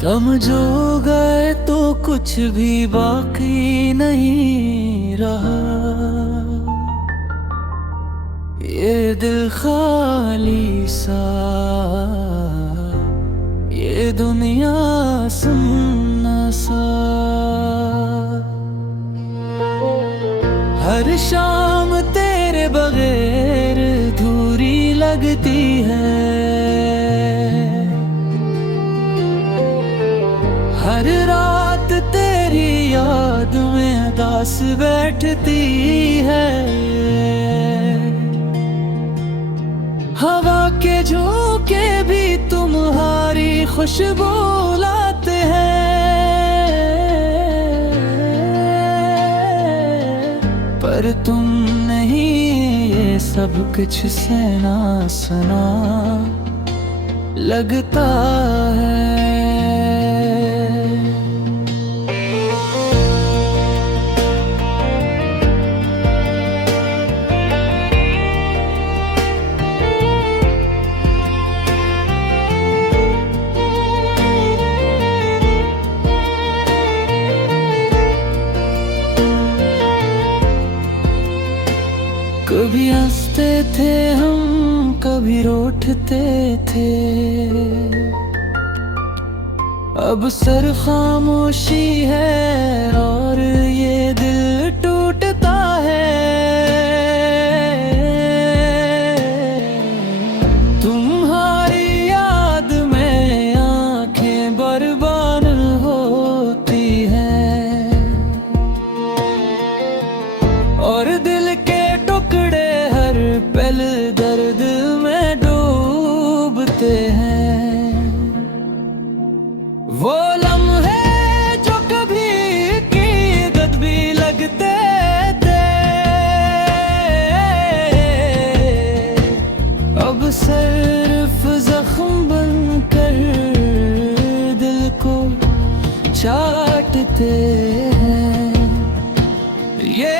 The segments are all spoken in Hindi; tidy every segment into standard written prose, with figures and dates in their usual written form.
कम जो गए तो कुछ भी बाकी नहीं रहा। ये दिल खाली सा, ये दुनिया सुन्ना सा। हर शाम तेरे बगैर अधूरी लगती है। हर रात तेरी याद में उदास बैठती है। हवा के झोंके भी तुम्हारी खुशबू लाते हैं, पर तुम नहीं ये सब कुछ सहना सना लगता है। कभी हंसते थे हम, कभी रोठते थे। अब सर खामोशी है और ये दिल टूटता है। तुम्हारी याद में आंखें बर्बाद होती हैं और दिल के पल दर्द में डूबते हैं। वो लम्हे जो कभी कीमत भी लगते थे, अब सिर्फ जख्म बनकर दिल को चाटते हैं। ये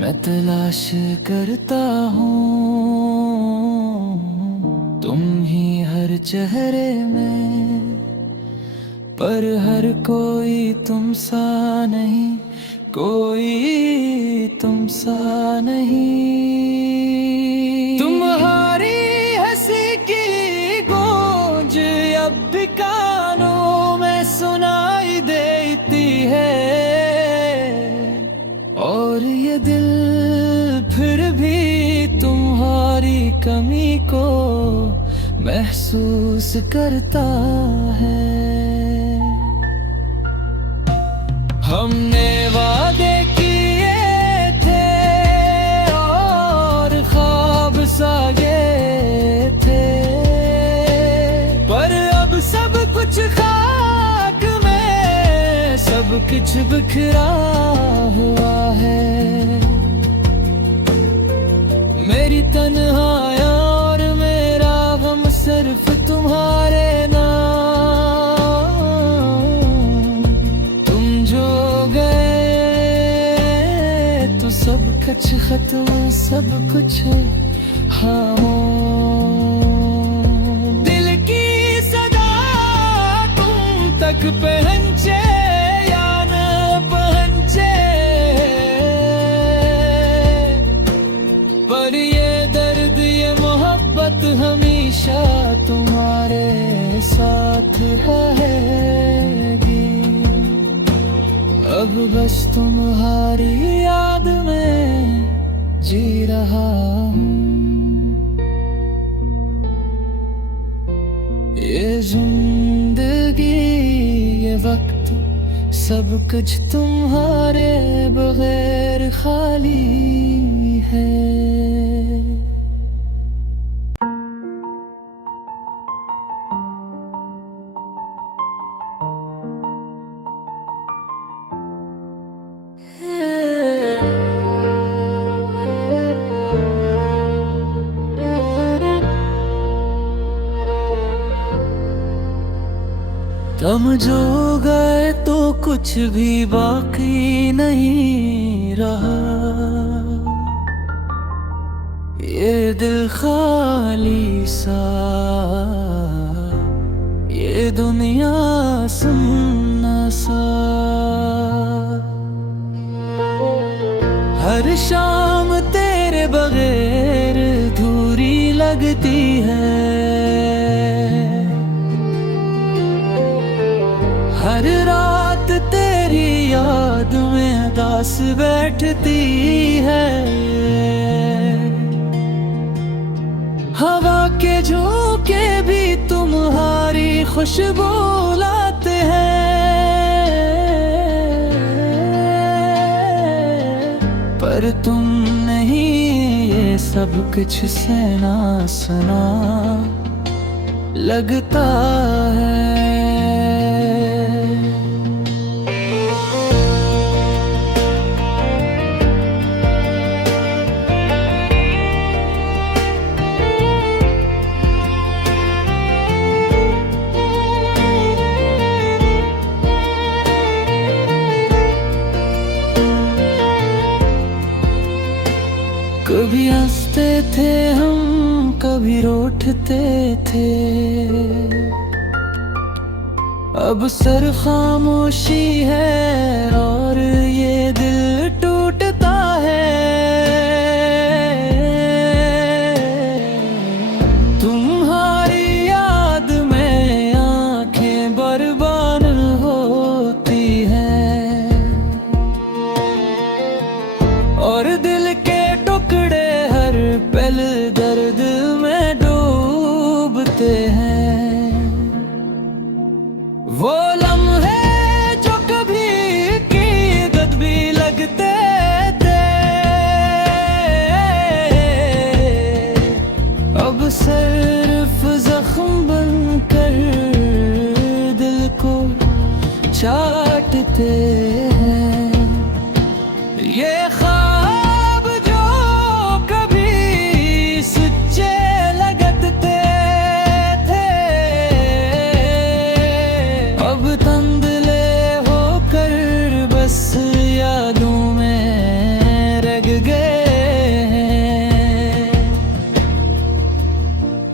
मैं तलाश करता हूँ तुम ही हर चेहरे में, पर हर कोई तुम सा नहीं, कोई तुम सा नहीं। तुम्हारी हंसी की गूंज अब भी कानों में सुनाई देती है और ये दिल फिर भी तुम्हारी कमी को महसूस करता है। हमने वादे किए थे और ख्वाब साजे थे, पर अब सब कुछ खाक में, सब कुछ बिखरा हुआ है। मेरी तन्हाइयाँ और मेरा गम सिर्फ तुम्हारे नाम। तुम जो गए तो सब कुछ खत्म, सब कुछ खामोश। दिल की सदा तुम तक पहुंचे या न पहुंचे, पर ये दर्द ये मोहब्बत हमेशा तुम्हारे साथ रहेगी। अब बस तुम्हारी याद में जी रहा हूँ। ये जिंदगी ये वक्त सब कुछ तुम्हारे बगैर खाली है। हम जो गए तो कुछ भी बाकी नहीं रहा। ये दिल खाली सा, ये दुनिया सुन्ना सा। हर शाम तेरे बगैर अधूरी लगती है। हर रात तेरी याद में उदास बैठती है। हवा के झोंके भी तुम्हारी खुशबू लाते हैं, पर तुम नहीं ये सब कुछ सहना सुना लगता है। कभी हंसते थे हम, कभी रोठते थे। अब सर खामोशी है और ये दिल टूटता है। तुम्हारी याद में आंखें बर्बाद होती हैं और दिल के हर पल दर्द में डूबते हैं। वो लम्हे जो कभी कीमत भी लगते थे, अब सिर्फ जख्म बनकर दिल को चाटते हैं। ये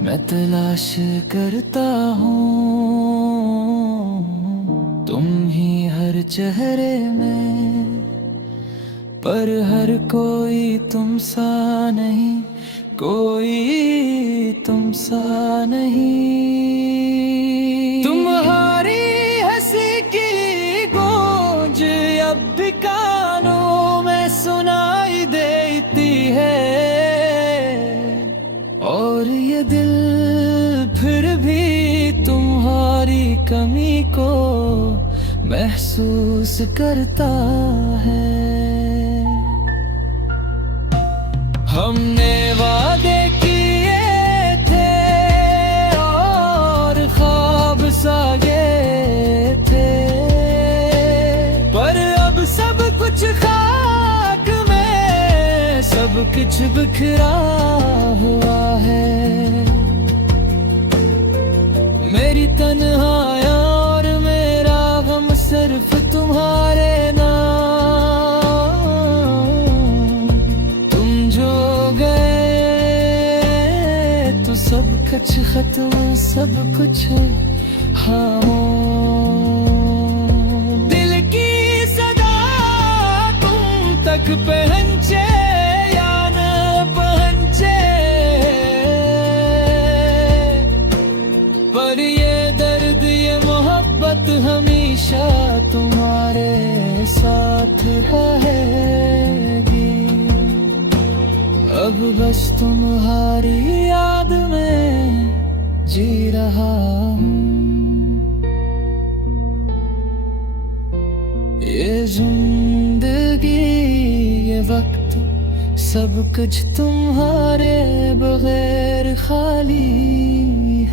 मैं तलाश करता हूँ तुम ही हर चेहरे में, पर हर कोई तुम सा नहीं, कोई तुम सा नहीं। तुम्हारी हंसी की गूंज अब भी कानों में सुनाई देती है और ये दिल फिर भी तुम्हारी कमी को महसूस करता है। हमने वादे किए थे और ख्वाब सागे थे, पर अब सब कुछ खाक में, सब कुछ बिखरा हुआ है। मेरी तन्हाइयाँ और मेरा गम सिर्फ तुम्हारे नाम। तुम जो गए तो सब कुछ खत्म, सब कुछ खामोश। दिल की सदा तुम तक पहुंचे या न पहुंचे, पर ये दर्द ये मोहब्बत हमेशा तुम्हारे साथ रहेगी। अब बस तुम्हारी याद में जी रहा हूँ। ये जिंदगी ये वक्त सब कुछ तुम्हारे बगैर खाली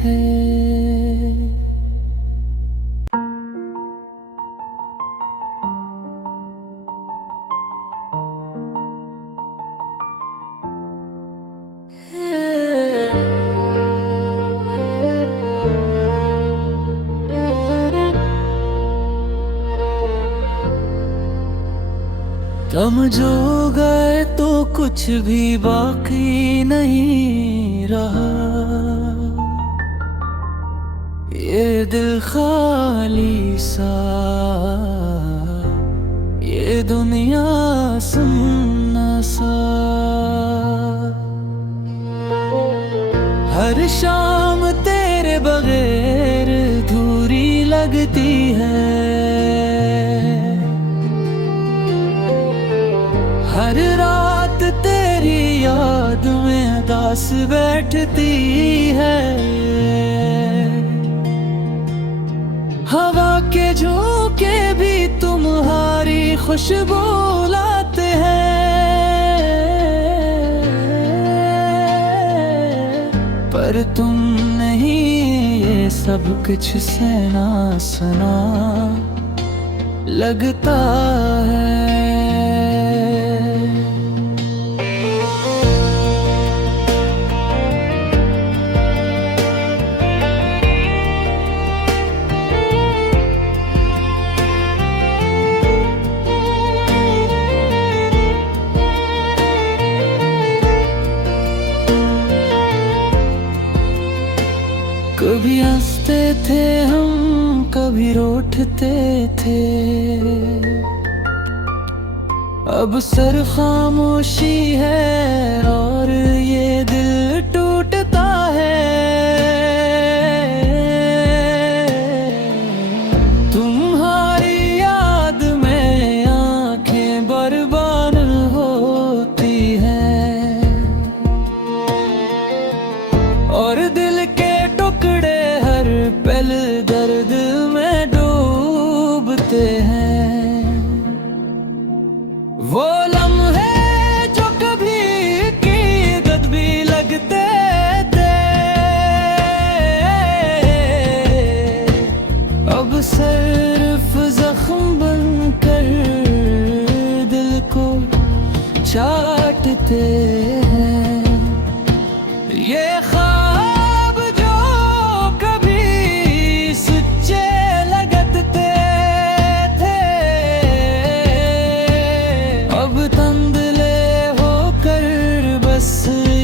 है। समझो गए तो कुछ भी बाकी नहीं रहा, ये दिल खाली सा, ये दुनिया सुन्ना सा। हर शाम तेरे बगैर अधूरी लगती है, हर रात तेरी याद में उदास बैठती है। हवा के झोंके भी तुम्हारी खुशबू लाते हैं, पर तुम नहीं, ये सब कुछ सहना सना लगता है। कभी हंसते थे हम, कभी रोठते थे, अब सर खामोशी है और ये दिल टूटता है। तुम्हारी याद में आंखें बर्बाद होती हैं और दिल के टुकड़े हर पल दर्द में डूबते हैं। वो लम्हे जो कभी कीमत भी लगते थे, अब सिर्फ जख्म बनकर दिल को चाटते हैं। ये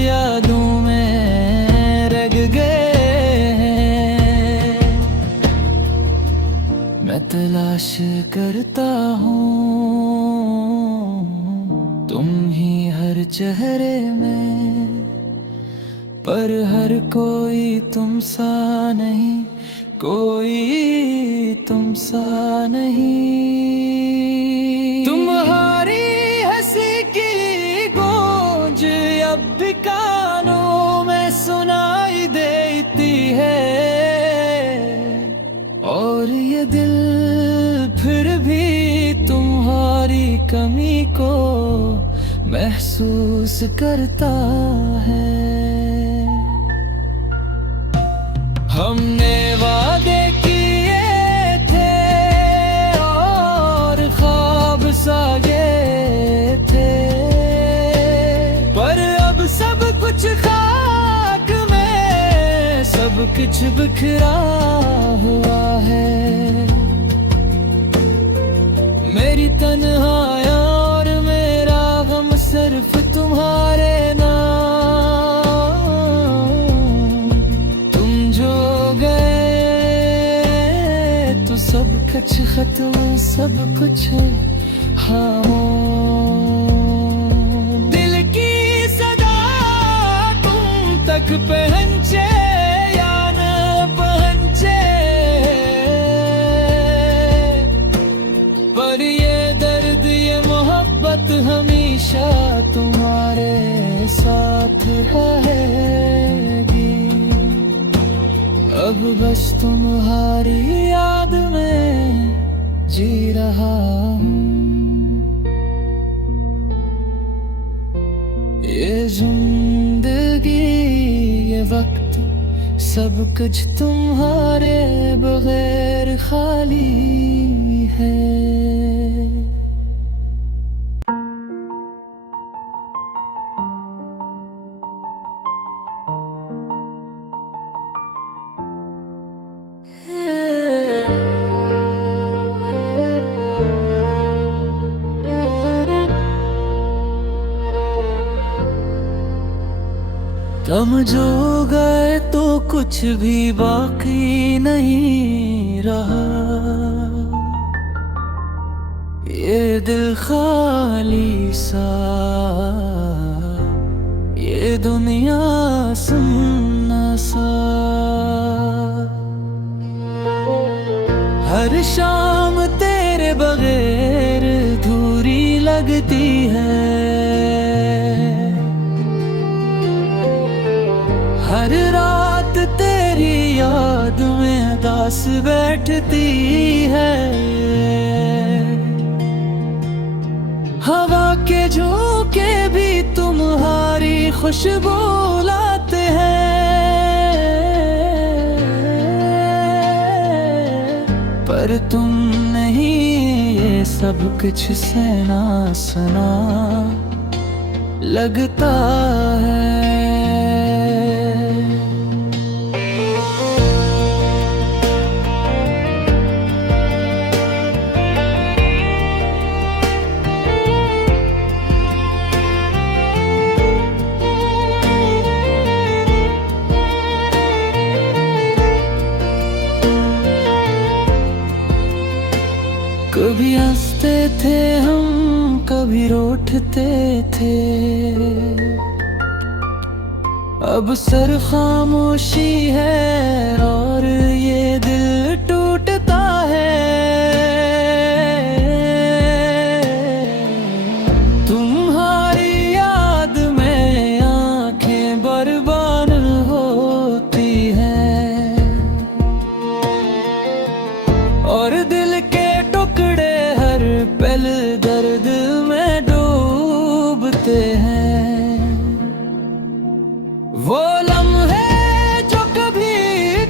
यादों में रह गए हैं। मैं तलाश करता हूँ तुम ही हर चेहरे में, पर हर कोई तुम सा नहीं, कोई तुम सा नहीं। तुम्हारी हंसी की गूंज अब भी कानों में सुनाई देती है, और ये दिल फिर भी तुम्हारी कमी को महसूस करता है। हमने वादे किए थे और ख्वाब साजे थे, पर अब सब कुछ खाक में, सब कुछ बिखरा हुआ है। मेरी तन्हाइयाँ और मेरा गम सिर्फ तुम्हारे नाम, तुम जो गए तो सब कुछ खत्म, सब कुछ खामोश। तक पहुंचे या न पहुंचे, पर ये दर्द ये मोहब्बत हमेशा तुम्हारे साथ रहेगी। अब बस तुम्हारी याद में जी रहा हूँ। ये जिंदगी ये वक्त सब कुछ तुम्हारे बगैर खाली है। तुम जो गए तो कुछ भी बाकी नहीं रहा। ये दिल खाली सा, ये दुनिया सुन्ना सा। हर शाम तेरे बगैर अधूरी लगती है। हर रात तेरी याद में उदास बैठती है। हवा के झोंके भी तुम्हारी खुशबू लाते हैं, पर तुम नहीं ये सब कुछ सहना सना लगता है। कभी हंसते थे हम, कभी रोते थे। अब सर खामोशी है और ये दिल टूटता है। तुम्हारी याद में आंखें बर्बाद होती हैं और दिल के टुकड़े हर पल दर्द में डूबते हैं। वो लम्हे जो कभी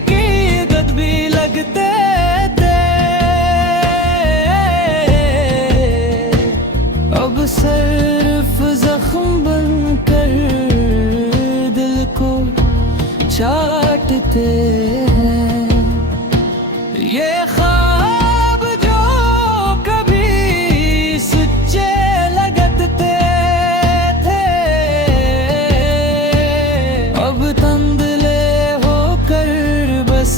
कीमत भी लगते थे, अब सिर्फ जख्म बनकर दिल को चाटते हैं। ये ख्वाब जो कभी सच्चे लगते थे, अब धुंधले होकर बस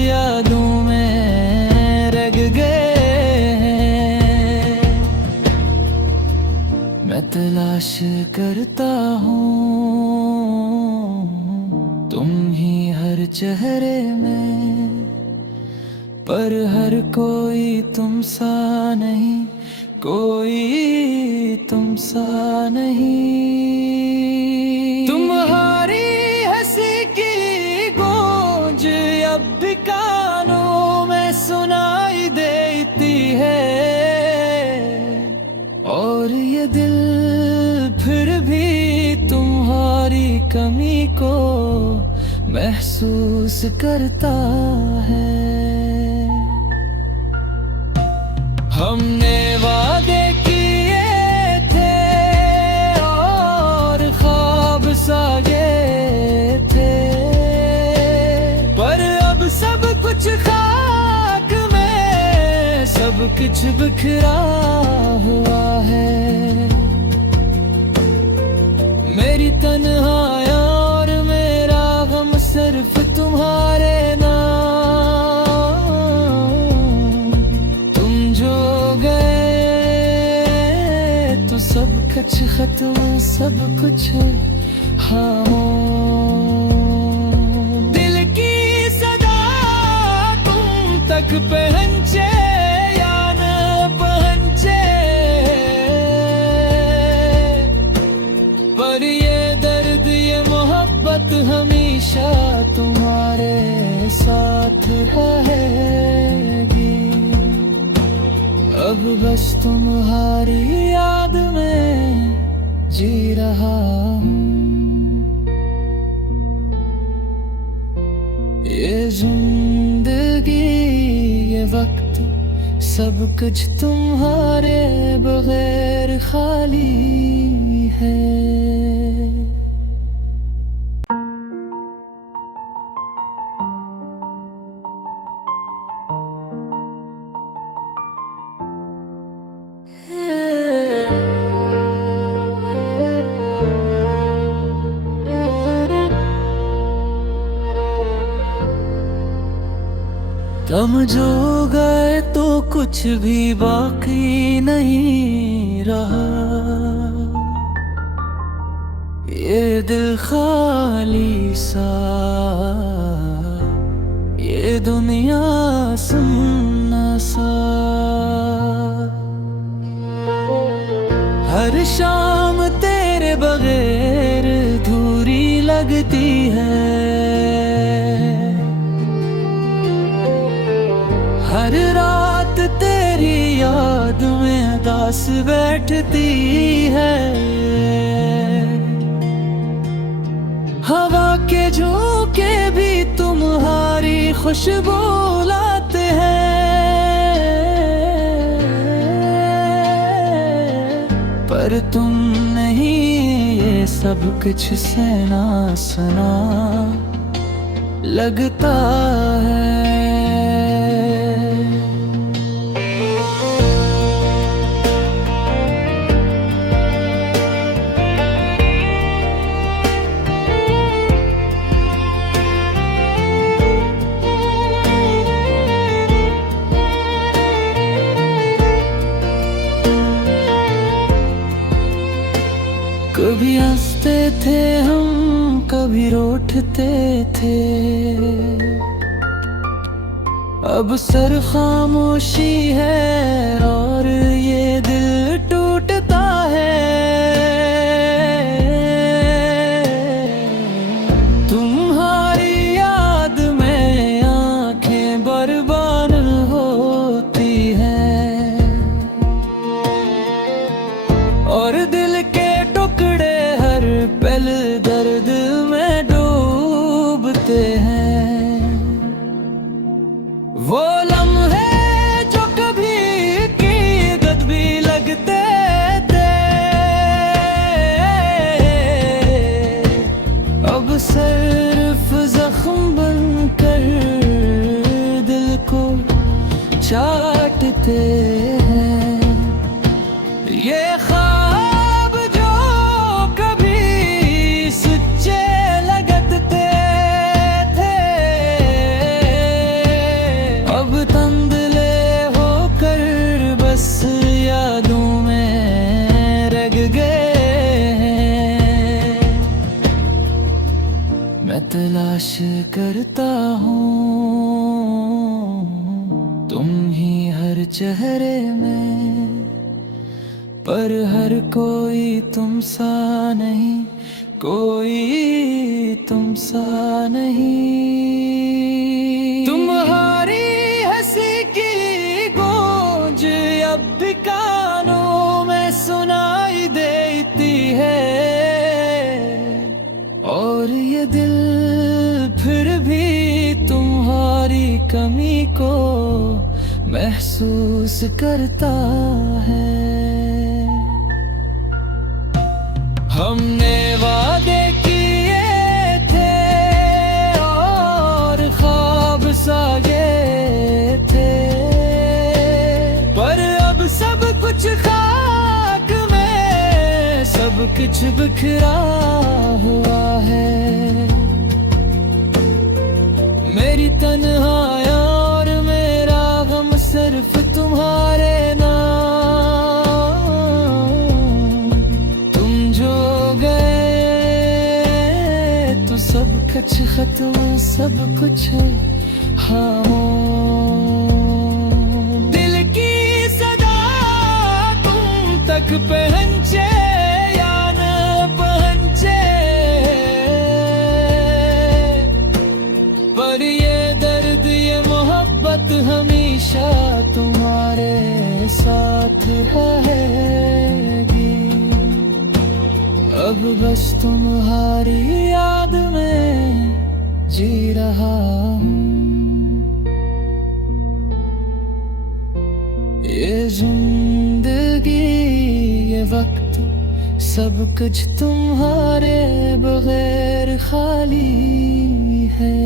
यादों में रह गए हैं। मैं तलाश करता हूँ तुम ही हर चेहरे में, पर हर कोई तुम सा नहीं, कोई तुम सा नहीं। तुम्हारी हंसी की गूंज अब भी कानों में सुनाई देती है, और ये दिल फिर भी तुम्हारी कमी को महसूस करता है। हमने वादे किए थे और ख्वाब साजे थे, पर अब सब कुछ खाक में, सब कुछ बिखरा हुआ है। मेरी तन्हाई और मेरा गम सिर्फ तुम्हारे सब कुछ खत्म, सब कुछ खामोश। दिल की सदा तुम तक पहुंचे या न पहुंचे, पर ये दर्द ये मोहब्बत हमेशा तुम्हारे साथ रहेगी। अब बस तुम्हारी याद में जी रहा हूँ। ये जिंदगी ये वक्त सब कुछ तुम्हारे बगैर खाली है। हम जो गए तो कुछ भी बाकी नहीं रहा। ये दिल खाली सा, ये दुनिया सुन्ना सा। हर शाम तेरे बगैर अधूरी लगती है। हर रात तेरी याद में उदास बैठती है। हवा के झोंके भी तुम्हारी खुशबू लाते हैं, पर तुम नहीं ये सब कुछ सहना सना लगता है। कभी हंसते थे हम, कभी रोते थे। अब सर खामोशी है और ये दिल टूटता है। तुम्हारी याद में आंखें बर्बाद होती हैं और दिल के टुकड़े हर पल दर्द में डूबते हैं। वो लम्हे जो कभी कीमत भी लगते थे, अब सिर्फ जख्म बनकर दिल को चाटते हैं। ये ख्वाब जो कभी सच्चे लगते थे, अब तंदले होकर बस यादों में रह गए हैं। मैं तलाश करता हूँ तुम ही हर चेहरे में, पर हर कोई तुम सा नहीं, कोई तुम सा नहीं। तुम्हारी हंसी की गूंज अब भी कानों में सुनाई देती है, और ये दिल फिर भी तुम्हारी कमी को महसूस करता है। हमने वादे किए थे और ख्वाब साजे थे, पर अब सब कुछ खाक में, सब कुछ बिखरा हुआ है। मेरी तन्हाइयाँ और मेरा गम सिर्फ तुम्हारे नाम। तुम जो गए तो सब कुछ खत्म, सब कुछ खामोश। दिल की सदा तुम तक पहुंचे या न पहुंचे, पर ये दर्द ये मोहब्बत हमेशा तुम्हारे साथ रहेगी। अब बस तुम्हारी याद में जी रहा हूँ। ये जिंदगी ये वक्त सब कुछ तुम्हारे बगैर खाली है।